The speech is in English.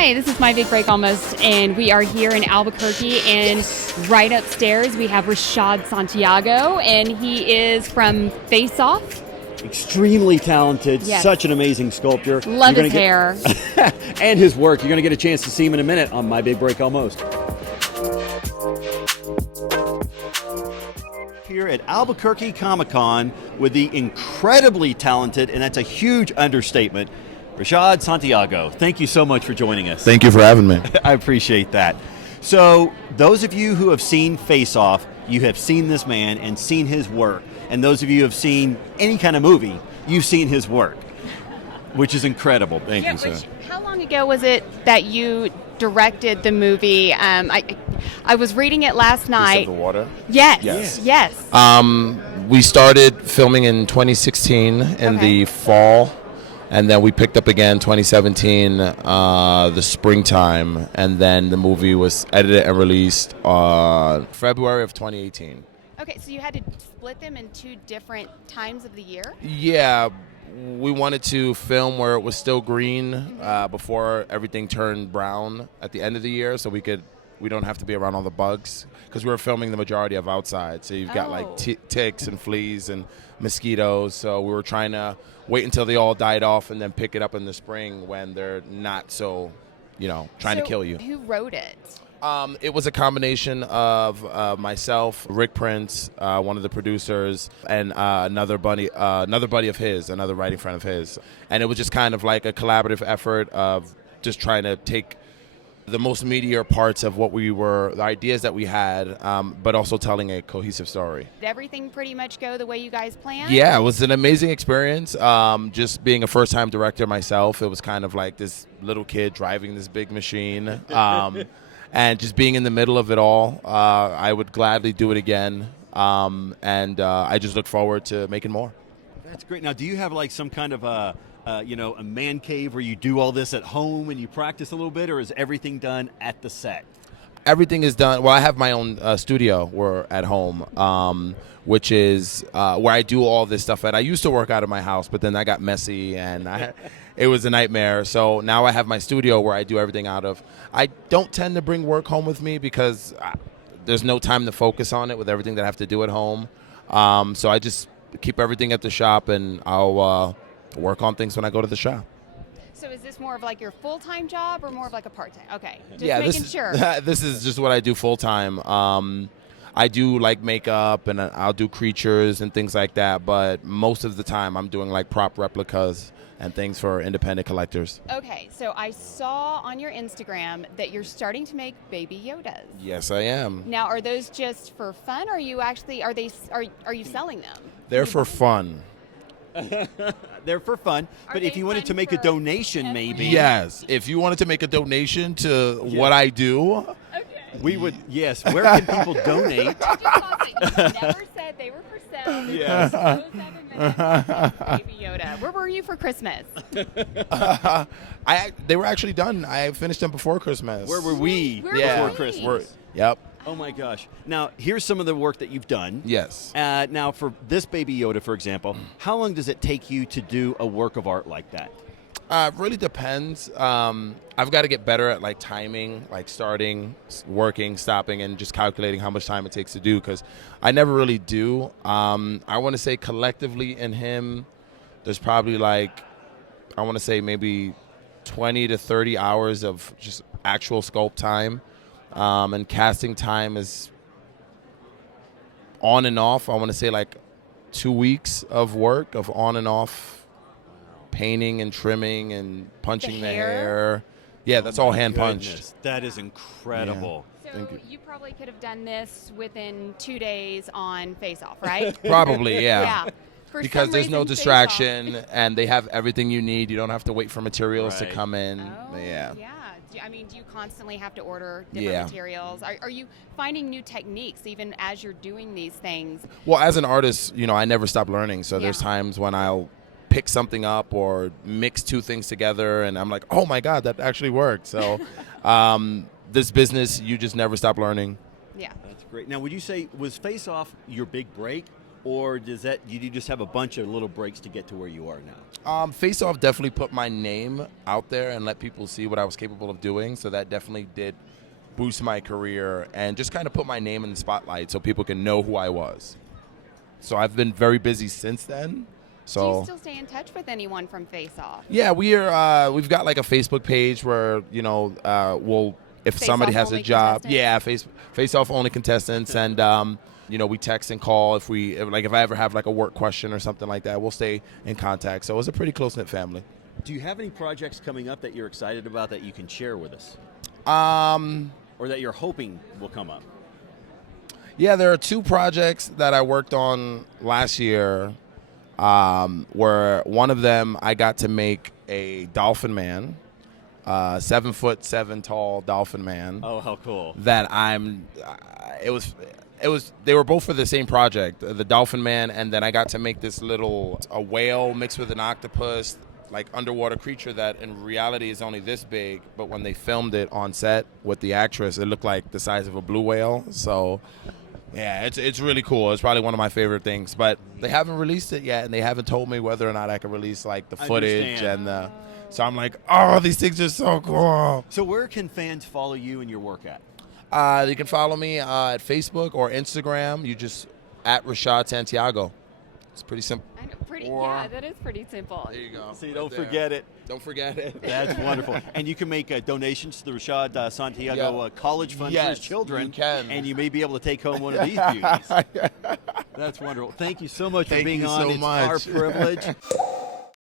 Hi, this is My Big Break Almost, and we are here in Albuquerque, and right upstairs we have Rashaad Santiago, and he is from Face Off. Extremely talented, Yes. Such an amazing sculptor. Love his hair. And his work. You're going to get a chance to see him in a minute on My Big Break Almost. Here at Albuquerque Comic Con with the incredibly talented, and that's a huge understatement, Rashaad Santiago. Thank you so much for joining us. Thank you for having me. I appreciate that. So, those of you who have seen Face Off, you have seen this man and seen his work. And those of you who have seen any kind of movie, you've seen his work, which is incredible. Thank you, sir. How long ago was it that you directed the movie? I was reading it last night. Piece of the Water? Yes. We started filming in 2016 in the fall, and then we picked up again 2017, the springtime, and then the movie was edited and released February of 2018. Okay, so you had to split them in two different times of the year? Yeah, we wanted to film where it was still green before everything turned brown at the end of the year, so we don't have to be around all the bugs, because we were filming the majority of outside. So you've got like ticks and fleas and mosquitoes. So we were trying to wait until they all died off and then pick it up in the spring when they're not so, trying to kill you. Who wrote it? It was a combination of myself, Rick Prince, one of the producers, and another buddy of his, another writing friend of his. And it was just kind of like a collaborative effort of just trying to take the most meatier parts of the ideas that we had, but also telling a cohesive story. Did everything pretty much go the way you guys planned? Yeah, it was an amazing experience. Just being a first-time director myself, it was kind of like this little kid driving this big machine. And just being in the middle of it all, I would gladly do it again. And I just look forward to making more. That's great. Now, do you have like some kind of a man cave where you do all this at home and you practice a little bit, or is everything done at the set? Everything is done. Well, I have my own studio at home, which is where I do all this stuff at. I used to work out of my house, but then I got messy and it was a nightmare. So now I have my studio where I do everything out of. I don't tend to bring work home with me because there's no time to focus on it with everything that I have to do at home. So I just keep everything at the shop, and I'll work on things when I go to the shop. So is this more of like your full-time job or more of like a part-time? Okay, just making sure. This is just what I do full-time. I do like makeup, and I'll do creatures and things like that, but most of the time I'm doing like prop replicas and things for independent collectors. Okay, so I saw on your Instagram that you're starting to make baby Yodas. Yes, I am. Now, are those just for fun, or are you selling them? They're for fun. They're for fun, but if you wanted to make a donation, maybe. Yes, if you wanted to make a donation to what I do, we would. Yes, where can people donate? You never said they were for sale. Yes. Baby Yoda. Where were you for Christmas? They were actually done. I finished them before Christmas. Where were we before Christmas? Yep. Oh my gosh. Now, here's some of the work that you've done. Yes. Now, for this Baby Yoda, for example, how long does it take you to do a work of art like that? It really depends. I've got to get better at like timing, like starting, working, stopping, and just calculating how much time it takes to do, because I never really do. I want to say collectively in him, there's probably like, I want to say maybe 20 to 30 hours of just actual sculpt time. And casting time is on and off. I want to say like 2 weeks of work of on and off painting and trimming and punching the hair. Yeah, that's all hand punched. That is incredible. Yeah. So you probably could have done this within 2 days on Face Off, right? Probably, yeah. Yeah. Because there's no distraction and they have everything you need. You don't have to wait for materials to come in. Yeah. Do you constantly have to order different materials? Are you finding new techniques even as you're doing these things? Well, as an artist, I never stop learning. So there's times when I'll pick something up or mix two things together and I'm like, oh my God, that actually worked. So this business, you just never stop learning. Yeah. That's great. Now, would you say, was Face Off your big break? or did you just have a bunch of little breaks to get to where you are now? Face Off definitely put my name out there and let people see what I was capable of doing. So that definitely did boost my career and just kind of put my name in the spotlight so people can know who I was. So I've been very busy since then. So do you still stay in touch with anyone from Face Off? Yeah, we've got like a Facebook page where we'll if Face somebody Off has a only job, contestants? Face Off only contestants, and we text and call if I ever have like a work question or something like that, we'll stay in contact. So it's a pretty close knit family. Do you have any projects coming up that you're excited about that you can share with us, or that you're hoping will come up? Yeah, there are 2 projects that I worked on last year. Where one of them I got to make a dolphin man, 7'7" tall dolphin man. Oh, how cool! They were both for the same project, the dolphin man, and then I got to make this a whale mixed with an octopus, like underwater creature that in reality is only this big, but when they filmed it on set with the actress, it looked like the size of a blue whale. So. Yeah, it's really cool. It's probably one of my favorite things, but they haven't released it yet, and they haven't told me whether or not I can release like the footage so I'm like, oh, these things are so cool. So where can fans follow you and your work at? You can follow me at Facebook or Instagram. You just at Rashaad Santiago. It's pretty simple. Yeah, that is pretty simple. There you go. See, don't forget it. Don't forget it. That's wonderful. And you can make donations to the Rashaad Santiago College Fund for his children. You can. And you may be able to take home one of these beauties. That's wonderful. Thank you so much for being on. It's our privilege.